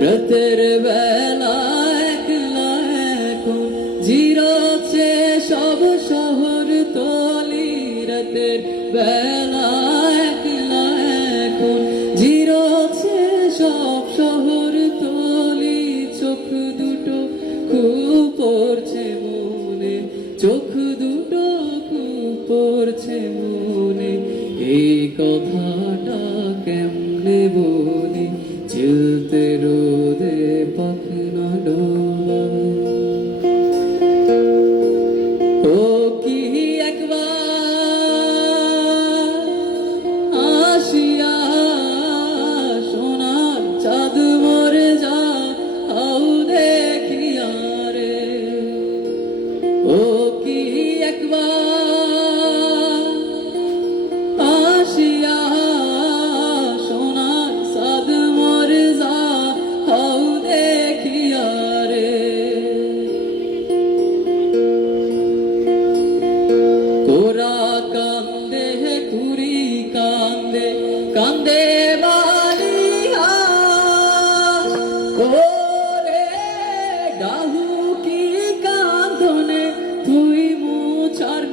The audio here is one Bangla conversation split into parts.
রাতের বেলা একলা এখন জিরোছে সব শহর তলি। রাতের বেলা একলা এখন জিরোছে সব শহর তলি। চোখ দুটো খুব পড়ছে মনে, চোখ দুটো খুব পড়ছে মনে। এই কথাটা কেমনে বলি, চিলতে রোদে পাখনা ডোবা। ও কি একবার আসিয়া সোনার চাঁদ মরে যা আউ দেখিয়া রে। ও কি একবার আসিয়া সোনার চাঁদ মরে যা আউ দেখিয়া রে। তোরা কান্দে কুড়ি কান্দে কান্দে বালিয়া। ওরে ডাহু কি কান্দনে তুই মুছার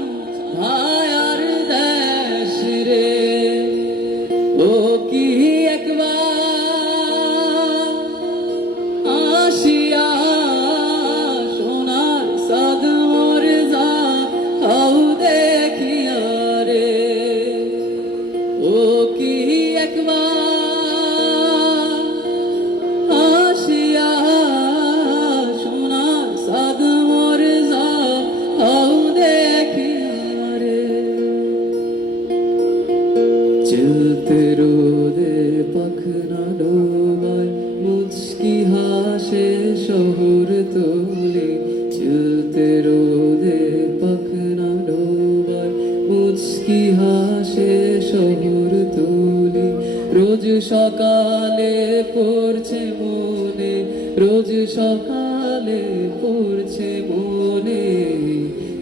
ভায়ার দেশ রে। ও কি একবার আসিয়া সোনার চাঁদ মরে যা আউ দেখিয়া রে। ও কি একবার আসিয়া সোনার চাঁদ মরে যা আউ দেখিয়া রে। চলতে রোদে পাখনা ডোবায় মুচকি হাসে শহর তলি। চলতে রোদে পাখনা ডোবায় মুচকি হাসে শহর তলি। রোজ সকালে পড়ছে মনে, রোজ সকালে পড়ছে মনে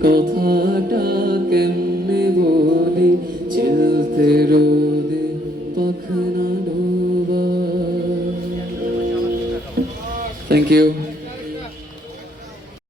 কথাটা